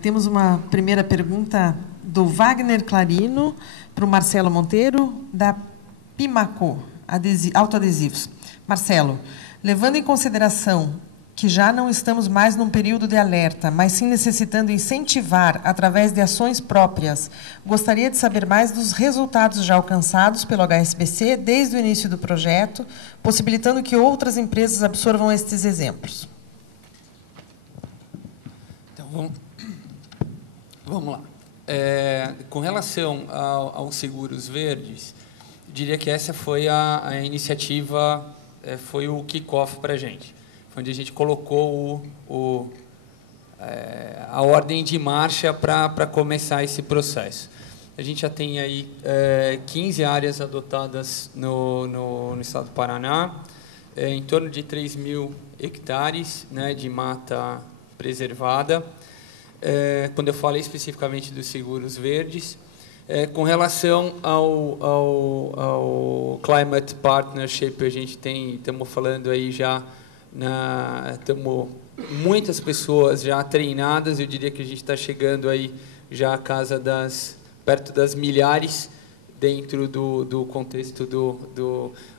Temos uma primeira pergunta do Wagner Clarino para o Marcelo Monteiro, da Pimaco, autoadesivos. Marcelo, levando em consideração que já não estamos mais num período de alerta, mas sim necessitando incentivar através de ações próprias, gostaria de saber mais dos resultados já alcançados pelo HSBC desde o início do projeto, possibilitando que outras empresas absorvam estes exemplos. Então, vamos lá. Com relação aos seguros verdes, diria que essa foi a iniciativa, foi o kick-off para a gente. Onde a gente colocou a ordem de marcha para começar esse processo. A gente já tem aí 15 áreas adotadas no estado do Paraná, em torno de 3.000 hectares, né, de mata preservada. Quando eu falei especificamente dos seguros verdes, com relação ao Climate Partnership, estamos falando aí já temos muitas pessoas já treinadas. Eu diria que a gente está chegando aí já à casa perto das milhares dentro do contexto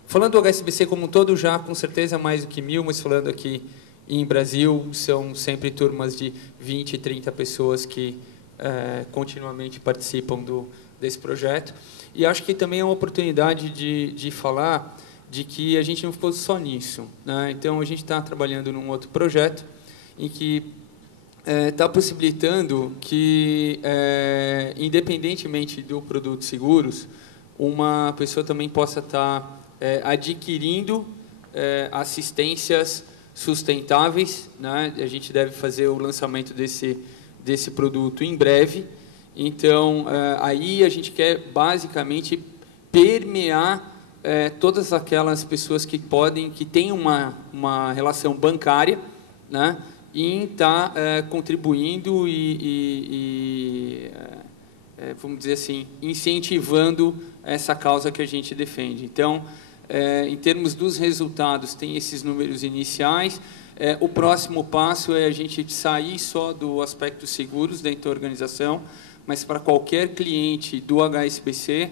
falando do HSBC como um todo, já com certeza mais do que 1.000, mas falando aqui em Brasil, são sempre turmas de 20, 30 pessoas que continuamente participam desse projeto. E acho que também é uma oportunidade de falar de que a gente não ficou só nisso, né? Então, a gente está trabalhando num outro projeto em que está possibilitando que, independentemente do produto seguros, uma pessoa também possa estar adquirindo assistências sustentáveis, né? A gente deve fazer o lançamento desse produto em breve. Então, aí a gente quer, basicamente, permear todas aquelas pessoas que têm uma relação bancária, né, em estar contribuindo vamos dizer assim, incentivando essa causa que a gente defende. Então, em termos dos resultados, tem esses números iniciais. O próximo passo é a gente sair só do aspecto seguros dentro da organização, mas para qualquer cliente do HSBC,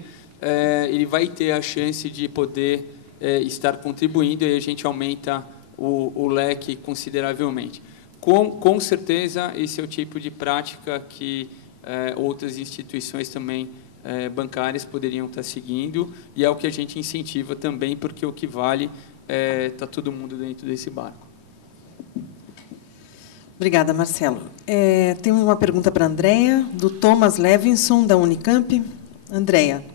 ele vai ter a chance de poder estar contribuindo, e a gente aumenta o leque consideravelmente. Com certeza, esse é o tipo de prática que outras instituições também bancárias poderiam estar seguindo, e é o que a gente incentiva também, porque o que vale está todo mundo dentro desse barco. Obrigada, Marcelo. Temos uma pergunta para a Andréia, do Thomas Levinson, da Unicamp. Andréia,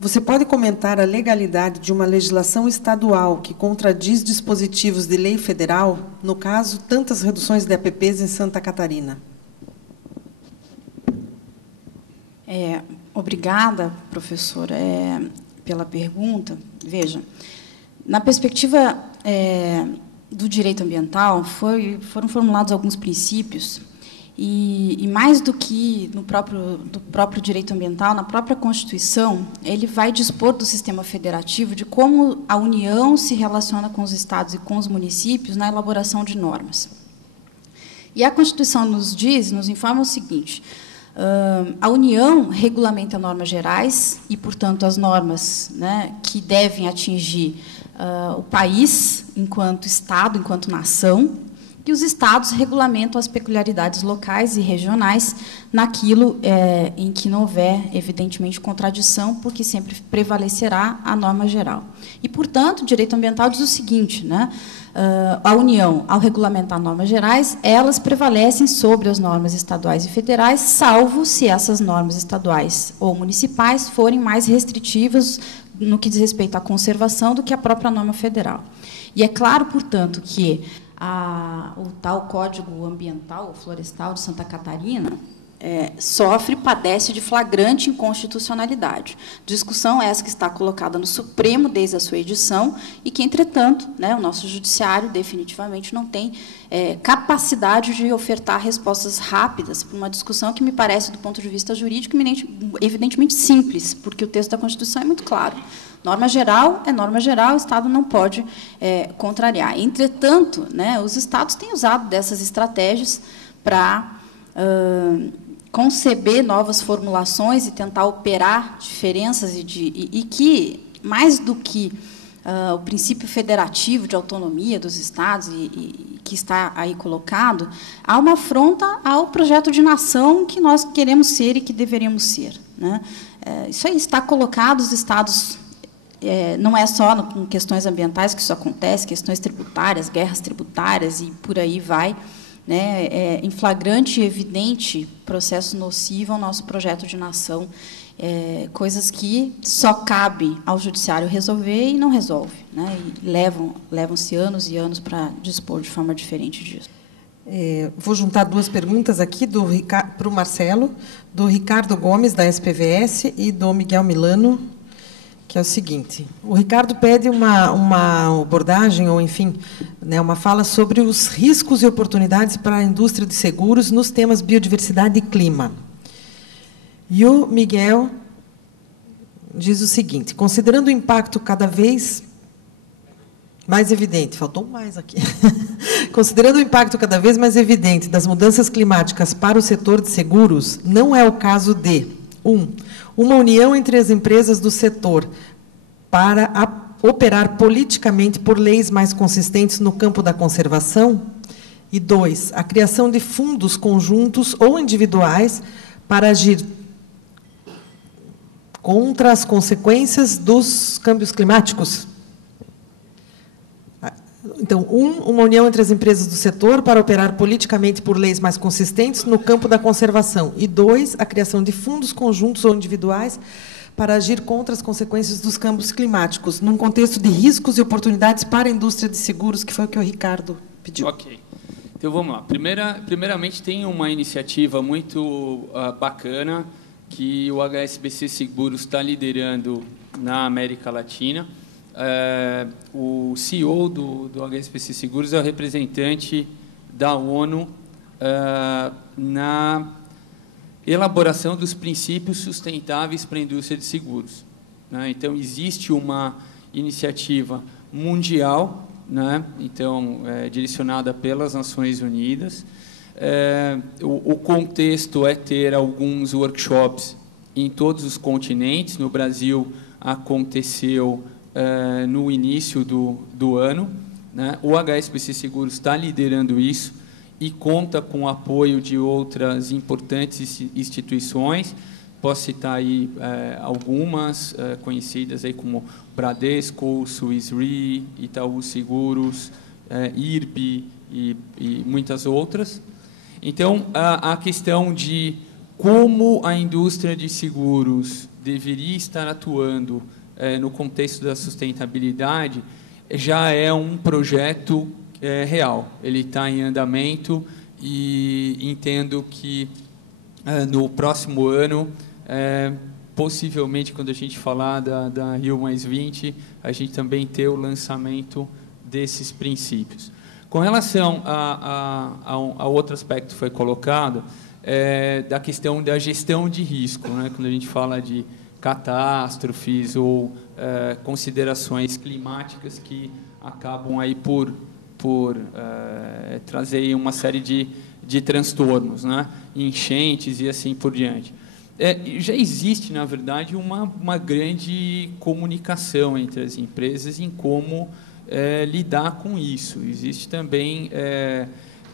você pode comentar a legalidade de uma legislação estadual que contradiz dispositivos de lei federal, no caso, tantas reduções de APPs em Santa Catarina? Obrigada, professora, pela pergunta. Veja, na perspectiva do direito ambiental, foram formulados alguns princípios, e mais do que do próprio direito ambiental, na própria Constituição, ele vai dispor do sistema federativo de como a União se relaciona com os estados e com os municípios na elaboração de normas. E a Constituição nos informa o seguinte: a União regulamenta normas gerais e, portanto, as normas, né, que devem atingir o país enquanto Estado, enquanto nação, e os Estados regulamentam as peculiaridades locais e regionais naquilo em que não houver, evidentemente, contradição, porque sempre prevalecerá a norma geral. E, portanto, o direito ambiental diz o seguinte, né? A União, ao regulamentar normas gerais, elas prevalecem sobre as normas estaduais e federais, salvo se essas normas estaduais ou municipais forem mais restritivas no que diz respeito à conservação do que a própria norma federal. E é claro, portanto, que o tal Código Ambiental ou Florestal de Santa Catarina padece de flagrante inconstitucionalidade. Discussão essa que está colocada no Supremo desde a sua edição e que, entretanto, né, o nosso judiciário definitivamente não tem capacidade de ofertar respostas rápidas para uma discussão que me parece, do ponto de vista jurídico, evidentemente simples, porque o texto da Constituição é muito claro. Norma geral é norma geral, o Estado não pode contrariar. Entretanto, né, os Estados têm usado dessas estratégias para conceber novas formulações e tentar operar diferenças e que, mais do que o princípio federativo de autonomia dos estados e que está aí colocado, há uma afronta ao projeto de nação que nós queremos ser e que deveríamos ser, né? Isso aí está colocado, os estados, não é só em questões ambientais que isso acontece, questões tributárias, guerras tributárias e por aí vai, né? Em flagrante e evidente processo nocivo ao nosso projeto de nação, coisas que só cabe ao judiciário resolver e não resolve, né? E levam-se anos e anos para dispor de forma diferente disso. Vou juntar duas perguntas aqui para o Marcelo, do Ricardo Gomes, da SPVS, e do Miguel Milano, que é o seguinte: o Ricardo pede uma abordagem, ou, enfim, né, uma fala sobre os riscos e oportunidades para a indústria de seguros nos temas biodiversidade e clima. E o Miguel diz o seguinte: considerando o impacto cada vez mais evidente, faltou mais aqui, considerando o impacto cada vez mais evidente das mudanças climáticas para o setor de seguros, não é o caso de uma união entre as empresas do setor para operar politicamente por leis mais consistentes no campo da conservação? E 2, a criação de fundos conjuntos ou individuais para agir contra as consequências dos câmbios climáticos? Então, uma união entre as empresas do setor para operar politicamente por leis mais consistentes no campo da conservação. E 2, a criação de fundos conjuntos ou individuais para agir contra as consequências dos câmbios climáticos, num contexto de riscos e oportunidades para a indústria de seguros, que foi o que o Ricardo pediu. Ok. Então, vamos lá. Primeiramente, tem uma iniciativa muito bacana que o HSBC Seguros está liderando na América Latina. O CEO do HSBC Seguros é o representante da ONU na elaboração dos princípios sustentáveis para a indústria de seguros, né? Então, existe uma iniciativa mundial, né? Então, direcionada pelas Nações Unidas. O contexto é ter alguns workshops em todos os continentes. No Brasil, aconteceu no início do ano, né? O HSBC Seguros está liderando isso e conta com o apoio de outras importantes instituições. Posso citar aí algumas conhecidas aí como Bradesco, Swiss Re, Itaú Seguros, IRB e muitas outras. Então, a questão de como a indústria de seguros deveria estar atuando no contexto da sustentabilidade já é um projeto real. Ele está em andamento e entendo que no próximo ano, possivelmente, quando a gente falar da Rio+20, a gente também ter o lançamento desses princípios. Com relação a outro aspecto que foi colocado, da questão da gestão de risco, né? Quando a gente fala de catástrofes ou considerações climáticas que acabam aí por trazer uma série de transtornos, né? Enchentes e assim por diante. Já existe, na verdade, uma grande comunicação entre as empresas em como lidar com isso. Existe também,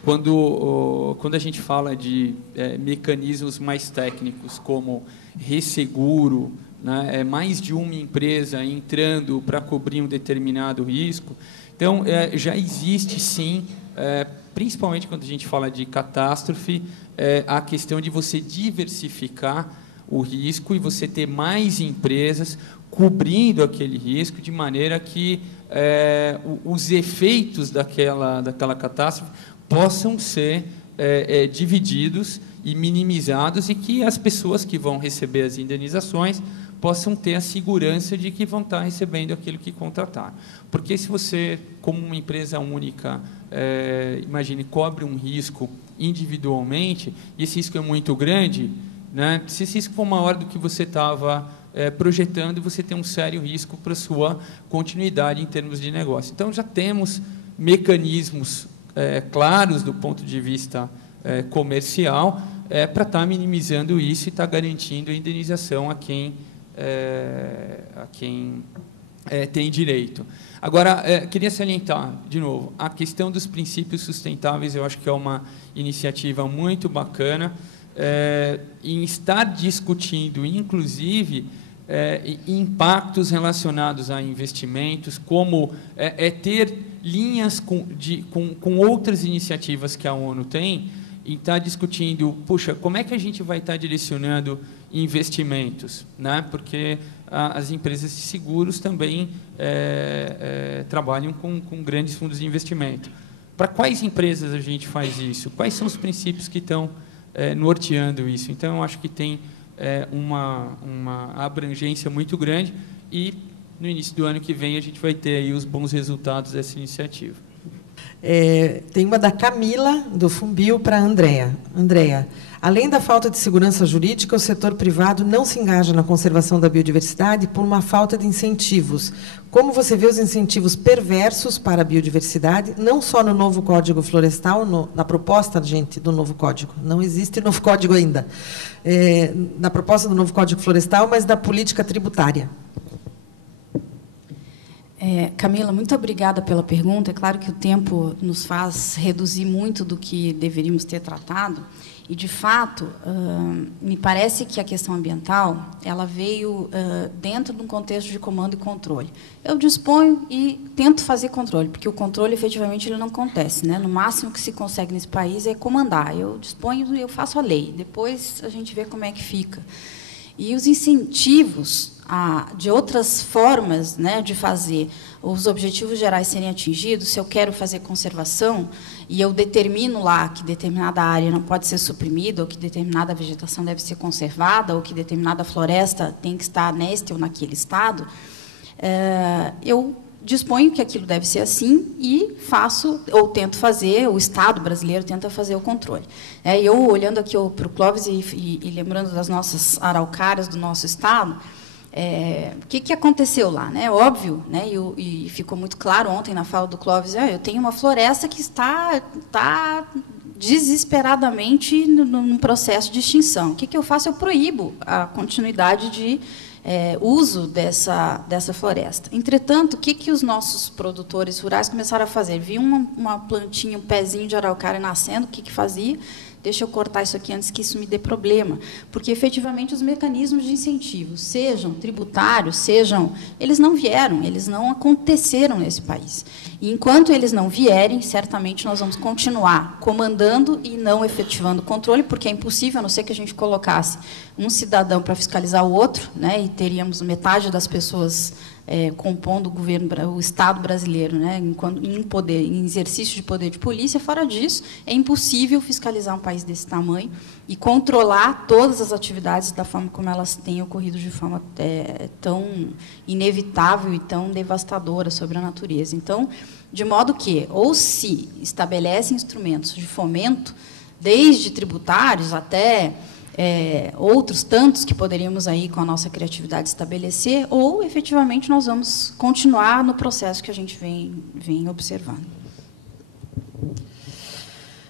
quando a gente fala de mecanismos mais técnicos, como resseguro, né, mais de uma empresa entrando para cobrir um determinado risco. Então, já existe, sim, principalmente quando a gente fala de catástrofe, a questão de você diversificar o risco e você ter mais empresas cobrindo aquele risco, de maneira que os efeitos daquela catástrofe possam ser divididos e minimizados, e que as pessoas que vão receber as indenizações possam ter a segurança de que vão estar recebendo aquilo que contrataram. Porque se você, como uma empresa única, imagine, cobre um risco individualmente, e esse risco é muito grande, né? Se esse risco for maior do que você estava projetando, você tem um sério risco para a sua continuidade em termos de negócio. Então, já temos mecanismos claros do ponto de vista comercial, para estar minimizando isso e estar garantindo a indenização a quem tem direito. Agora, queria salientar, de novo, a questão dos princípios sustentáveis, eu acho que é uma iniciativa muito bacana, em estar discutindo, inclusive, impactos relacionados a investimentos, como ter linhas com outras iniciativas que a ONU tem, e estar discutindo, puxa, como é que a gente vai estar direcionando investimentos, né? Porque as empresas de seguros também trabalham com grandes fundos de investimento. Para quais empresas a gente faz isso? Quais são os princípios que estão norteando isso? Então, eu acho que tem uma abrangência muito grande e, no início do ano que vem, a gente vai ter aí os bons resultados dessa iniciativa. Tem uma da Camila, do Fumbio, para a Andrea. Andrea, além da falta de segurança jurídica, o setor privado não se engaja na conservação da biodiversidade por uma falta de incentivos. Como você vê os incentivos perversos para a biodiversidade, não só no novo Código Florestal, na proposta, gente, do novo Código, não existe novo Código ainda, na proposta do novo Código Florestal, mas da política tributária? Camila, muito obrigada pela pergunta. É claro que o tempo nos faz reduzir muito do que deveríamos ter tratado. E, de fato, me parece que a questão ambiental ela veio dentro de um contexto de comando e controle. Eu disponho e tento fazer controle, porque o controle, efetivamente, ele não acontece, né? No máximo que se consegue nesse país é comandar. Eu disponho e eu faço a lei. Depois a gente vê como é que fica. E os incentivos de outras formas, né, de fazer os objetivos gerais serem atingidos, se eu quero fazer conservação e eu determino lá que determinada área não pode ser suprimida, ou que determinada vegetação deve ser conservada, ou que determinada floresta tem que estar neste ou naquele estado, eu disponho que aquilo deve ser assim e faço, ou tento fazer, o Estado brasileiro tenta fazer o controle. Eu, olhando aqui para o Clóvis e lembrando das nossas araucárias do nosso Estado, o que aconteceu lá? Né? Óbvio, né? E ficou muito claro ontem na fala do Clóvis, eu tenho uma floresta que está desesperadamente num processo de extinção. O que eu faço? Eu proíbo a continuidade de uso dessa floresta. Entretanto, o que os nossos produtores rurais começaram a fazer? Viam uma plantinha, um pezinho de araucária nascendo, o que fazia? Deixa eu cortar isso aqui antes que isso me dê problema. Porque, efetivamente, os mecanismos de incentivo, sejam tributários, eles não vieram, eles não aconteceram nesse país. E, enquanto eles não vierem, certamente nós vamos continuar comandando e não efetivando o controle, porque é impossível, a não ser que a gente colocasse um cidadão para fiscalizar o outro, né, e teríamos metade das pessoas compondo o Estado brasileiro, né, em exercício de poder de polícia. Fora disso, é impossível fiscalizar um país desse tamanho e controlar todas as atividades da forma como elas têm ocorrido de forma tão inevitável e tão devastadora sobre a natureza. Então, de modo que, ou se estabelecem instrumentos de fomento, desde tributários até outros tantos que poderíamos aí com a nossa criatividade estabelecer, ou efetivamente nós vamos continuar no processo que a gente vem observando.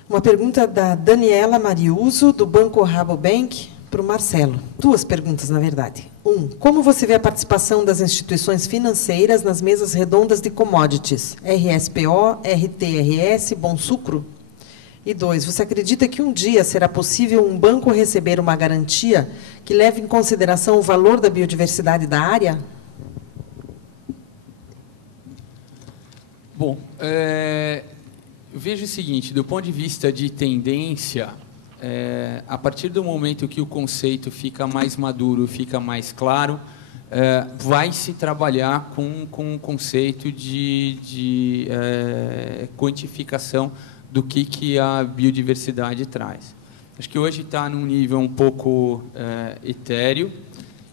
Uma pergunta da Daniela Mariuso, do Banco Rabobank, para o Marcelo. Duas perguntas, na verdade. Como você vê a participação das instituições financeiras nas mesas redondas de commodities? RSPO, RTRS, Bom Sucro? E 2, você acredita que um dia será possível um banco receber uma garantia que leve em consideração o valor da biodiversidade da área? Bom, eu vejo o seguinte, do ponto de vista de tendência, a partir do momento que o conceito fica mais maduro, fica mais claro, vai se trabalhar com um conceito de quantificação do que a biodiversidade traz. Acho que hoje está num nível um pouco etéreo,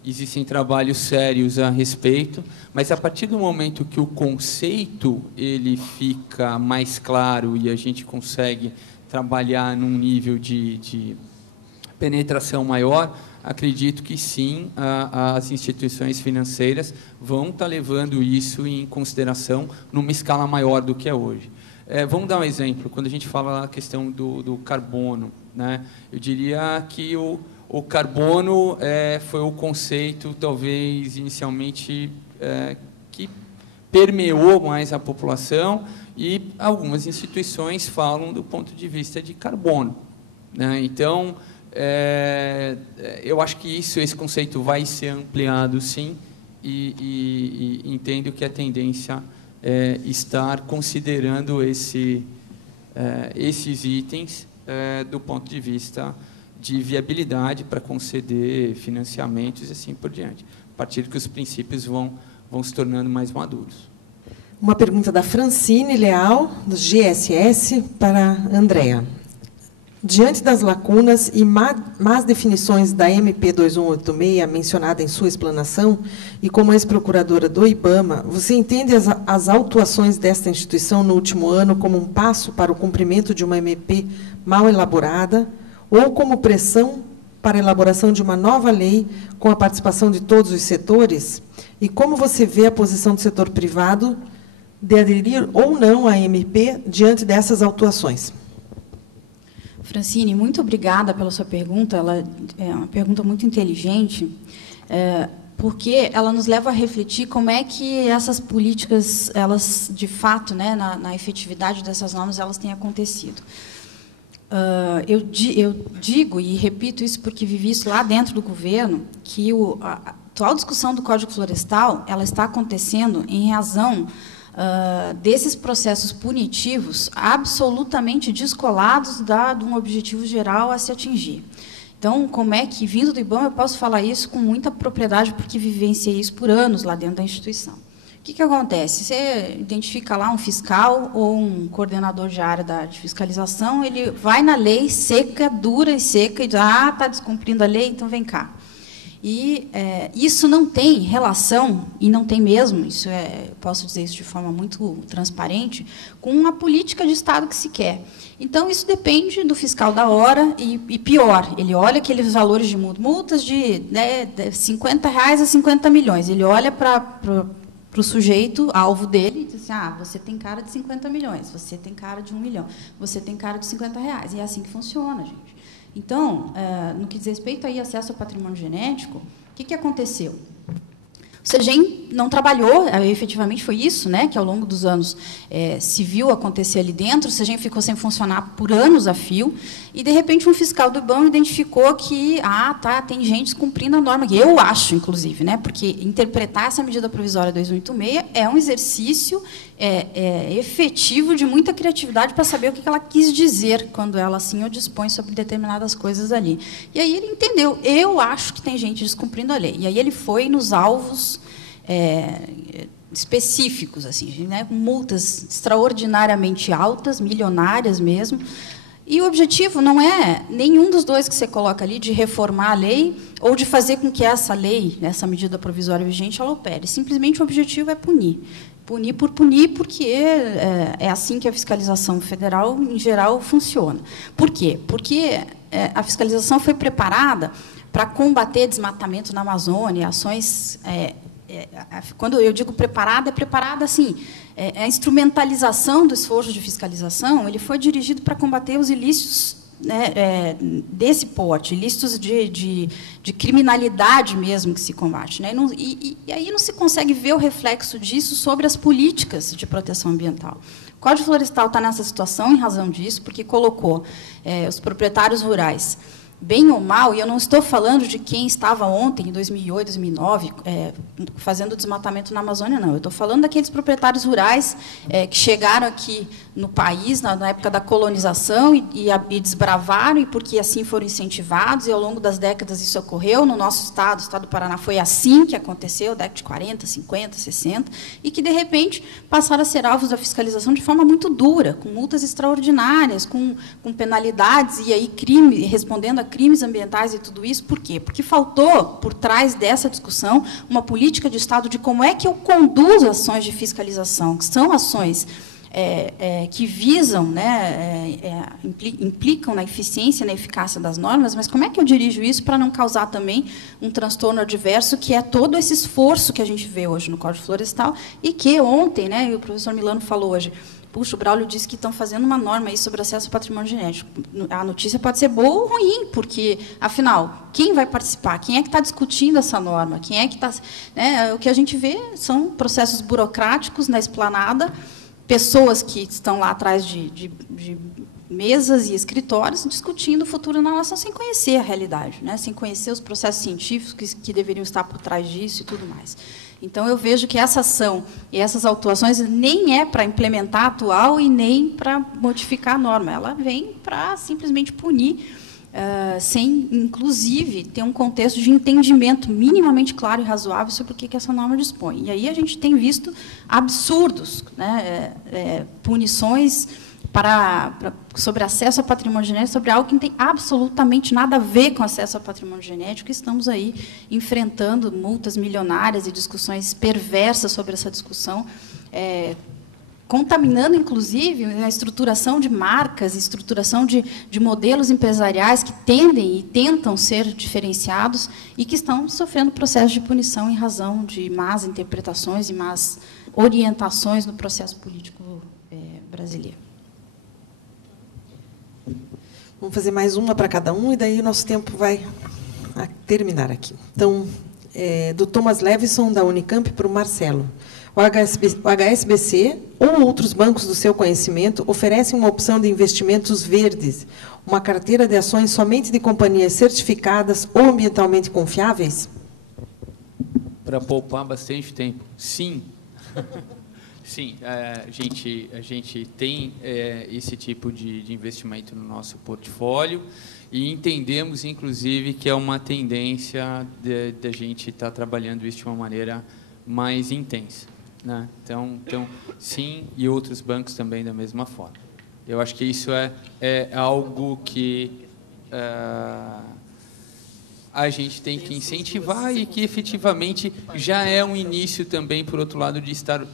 existem trabalhos sérios a respeito, mas a partir do momento que o conceito ele fica mais claro e a gente consegue trabalhar num nível de penetração maior, acredito que sim, as instituições financeiras vão estar levando isso em consideração numa escala maior do que é hoje. Vamos dar um exemplo. Quando a gente fala a questão do carbono, né? Eu diria que o carbono foi o conceito, talvez, inicialmente, que permeou mais a população, e algumas instituições falam do ponto de vista de carbono, né? Então, eu acho que esse conceito vai ser ampliado, sim, e entendo que a tendência é estar considerando esses itens do ponto de vista de viabilidade para conceder financiamentos e assim por diante, a partir que os princípios vão se tornando mais maduros. Uma pergunta da Francine Leal, do GSS, para a Andrea. Diante das lacunas e más definições da MP 2186, mencionada em sua explanação, e como ex-procuradora do IBAMA, você entende as autuações desta instituição no último ano como um passo para o cumprimento de uma MP mal elaborada, ou como pressão para a elaboração de uma nova lei com a participação de todos os setores? E como você vê a posição do setor privado de aderir ou não à MP diante dessas autuações? Francine, muito obrigada pela sua pergunta. Ela é uma pergunta muito inteligente, porque ela nos leva a refletir como é que essas políticas, elas, de fato, né, na efetividade dessas normas, elas têm acontecido. Eu digo e repito isso porque vivi isso lá dentro do governo, que a atual discussão do Código Florestal ela está acontecendo em razão desses processos punitivos absolutamente descolados de um objetivo geral a se atingir. Então, como é que, vindo do IBAMA, eu posso falar isso com muita propriedade, porque vivenciei isso por anos lá dentro da instituição. O que acontece? Você identifica lá um fiscal ou um coordenador de área de fiscalização, ele vai na lei seca, dura e seca, e diz, está descumprindo a lei, então vem cá. E isso não tem relação, e não tem mesmo, posso dizer isso de forma muito transparente, com a política de Estado que se quer. Então, isso depende do fiscal da hora, e pior, ele olha aqueles valores de multas de R$50 a 50 milhões, ele olha para o sujeito, alvo dele, e diz assim, você tem cara de 50 milhões, você tem cara de 1 milhão, você tem cara de R$50. E é assim que funciona, gente. Então, no que diz respeito aí acesso ao patrimônio genético, o que aconteceu? O SEGEM não trabalhou, efetivamente foi isso, né, que ao longo dos anos se viu acontecer ali dentro, o SEGEM ficou sem funcionar por anos a fio, e, de repente, um fiscal do IBAMA identificou que, tem gente descumprindo a norma, que eu acho, inclusive, né, porque interpretar essa medida provisória 2186 é um exercício efetivo de muita criatividade para saber o que ela quis dizer quando ela, assim, dispõe sobre determinadas coisas ali. E aí ele entendeu, eu acho que tem gente descumprindo a lei. E aí ele foi nos alvos específicos, assim, né, com multas extraordinariamente altas, milionárias mesmo. E o objetivo não é nenhum dos dois que você coloca ali de reformar a lei ou de fazer com que essa lei, essa medida provisória vigente, ela opere. Simplesmente o objetivo é punir. Punir por punir, porque é assim que a fiscalização federal, em geral, funciona. Por quê? Porque a fiscalização foi preparada para combater desmatamento na Amazônia, ações... quando eu digo preparada, é preparada assim, a instrumentalização do esforço de fiscalização, ele foi dirigido para combater os ilícitos, né, desse porte, ilícitos de criminalidade mesmo que se combate, né? E aí não se consegue ver o reflexo disso sobre as políticas de proteção ambiental. O Código Florestal está nessa situação em razão disso, porque colocou os proprietários rurais, bem ou mal, e eu não estou falando de quem estava ontem, em 2008, 2009, fazendo desmatamento na Amazônia, não. Eu estou falando daqueles proprietários rurais que chegaram aqui no país, na época da colonização, e desbravaram, e porque assim foram incentivados, e ao longo das décadas isso ocorreu. No nosso estado, o estado do Paraná, foi assim que aconteceu, década de 40, 50, 60, e que, de repente, passaram a ser alvos da fiscalização de forma muito dura, com multas extraordinárias, com penalidades, e aí respondendo a crimes ambientais e tudo isso. Por quê? Porque faltou, por trás dessa discussão, uma política de Estado de como é que eu conduzo ações de fiscalização, que são ações que visam, né, implicam na eficiência e na eficácia das normas, mas como é que eu dirijo isso para não causar também um transtorno adverso, que é todo esse esforço que a gente vê hoje no Código Florestal, e que ontem, né, e o professor Milano falou hoje, puxa, o Braulio disse que estão fazendo uma norma aí sobre acesso ao patrimônio genético. A notícia pode ser boa ou ruim, porque, afinal, quem vai participar? Quem é que está discutindo essa norma? Quem é que está... Né, o que a gente vê são processos burocráticos na esplanada, pessoas que estão lá atrás de mesas e escritórios discutindo o futuro da nação sem conhecer a realidade, né? Sem conhecer os processos científicos que deveriam estar por trás disso e tudo mais. Então, eu vejo que essa ação e essas autuações nem é para implementar a atual e nem para modificar a norma. Ela vem para simplesmente punir, sem, inclusive, ter um contexto de entendimento minimamente claro e razoável sobre o que essa norma dispõe. E aí a gente tem visto absurdos, né? Punições sobre acesso ao patrimônio genético, sobre algo que não tem absolutamente nada a ver com acesso ao patrimônio genético, e estamos aí enfrentando multas milionárias e discussões perversas sobre essa discussão, contaminando, inclusive, a estruturação de marcas, estruturação de modelos empresariais que tendem e tentam ser diferenciados e que estão sofrendo processo de punição em razão de más interpretações e más orientações no processo político brasileiro. Vamos fazer mais uma para cada um, e daí o nosso tempo vai terminar aqui. Então, do Thomas Levison, da Unicamp, para o Marcelo. O HSBC ou outros bancos do seu conhecimento oferecem uma opção de investimentos verdes, uma carteira de ações somente de companhias certificadas ou ambientalmente confiáveis? Para poupar bastante tempo, sim. Sim, a gente tem esse tipo de investimento no nosso portfólio e entendemos, inclusive, que é uma tendência da gente estar trabalhando isso de uma maneira mais intensa, né? Então, sim, e outros bancos também da mesma forma. Eu acho que isso é algo que a gente tem que incentivar e que, efetivamente, já é um início também, por outro lado, de estar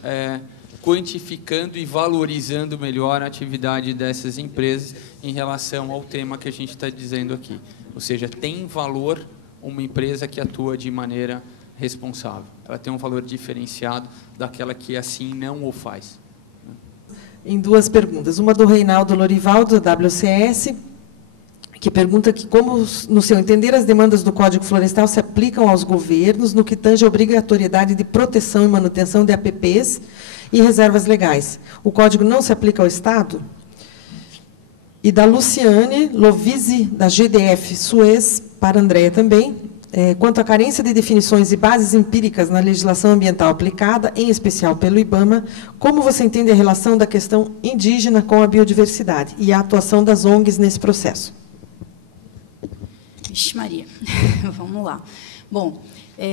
quantificando e valorizando melhor a atividade dessas empresas em relação ao tema que a gente está dizendo aqui. Ou seja, tem valor uma empresa que atua de maneira responsável. Ela tem um valor diferenciado daquela que assim não o faz. Em duas perguntas. Uma do Reinaldo Lorival, do WCS, que pergunta que como, no seu entender, as demandas do Código Florestal se aplicam aos governos no que tange a obrigatoriedade de proteção e manutenção de APPs e reservas legais. O Código não se aplica ao Estado? E da Luciane Lovise, da GDF Suez, para a Andréia também, quanto à carência de definições e bases empíricas na legislação ambiental aplicada, em especial pelo IBAMA, como você entende a relação da questão indígena com a biodiversidade e a atuação das ONGs nesse processo? Vixe Maria, vamos lá. Bom,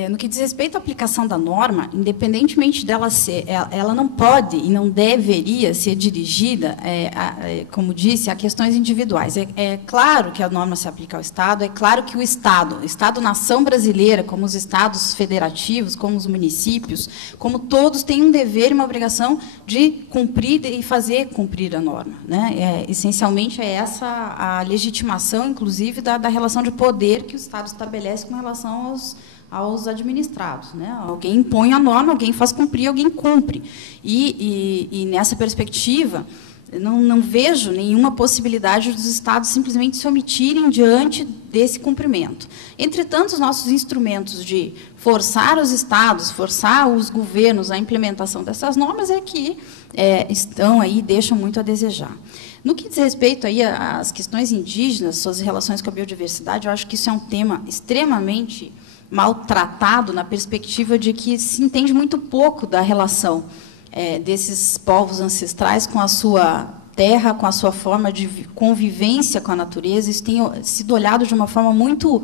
no que diz respeito à aplicação da norma, independentemente dela ser, ela não pode e não deveria ser dirigida, como disse, a questões individuais. É claro que a norma se aplica ao Estado, é claro que o Estado-nação brasileira, como os Estados federativos, como os municípios, como todos, têm um dever e uma obrigação de cumprir e fazer cumprir a norma, né? Essencialmente, é essa a legitimação, inclusive, da relação de poder que o Estado estabelece com relação aos administrados, né? Alguém impõe a norma, alguém faz cumprir, alguém cumpre. E nessa perspectiva, não vejo nenhuma possibilidade dos Estados simplesmente se omitirem diante desse cumprimento. Entretanto, os nossos instrumentos de forçar os Estados, forçar os governos à implementação dessas normas estão aí, deixam muito a desejar. No que diz respeito aí às questões indígenas, suas relações com a biodiversidade, eu acho que isso é um tema extremamente maltratado na perspectiva de que se entende muito pouco da relação desses povos ancestrais com a sua terra, com a sua forma de convivência com a natureza. Isso tem sido olhado de uma forma muito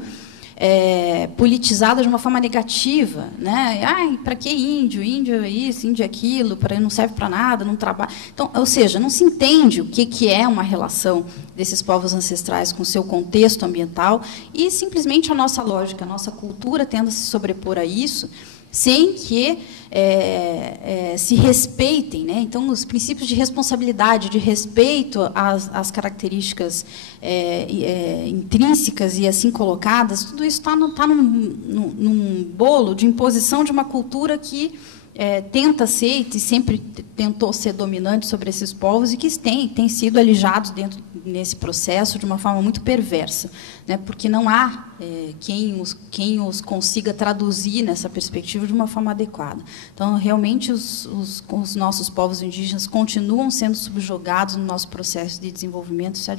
politizada, de uma forma negativa, né? Para que índio? Índio é isso, índio é aquilo, não serve para nada, não trabalha. Então, ou seja, não se entende o que é uma relação desses povos ancestrais com o seu contexto ambiental e simplesmente a nossa lógica, a nossa cultura tenta se sobrepor a isso, sem que se respeitem, né? Então, os princípios de responsabilidade, de respeito às características intrínsecas e assim colocadas, tudo isso está num bolo de imposição de uma cultura que tenta ser e sempre tentou ser dominante sobre esses povos e que têm sido alijados nesse processo de uma forma muito perversa, né? Porque não há quem os consiga traduzir nessa perspectiva de uma forma adequada. Então, realmente, os nossos povos indígenas continuam sendo subjugados no nosso processo de desenvolvimento, isso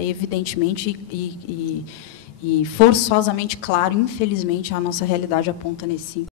evidentemente e forçosamente claro, infelizmente, a nossa realidade aponta nesse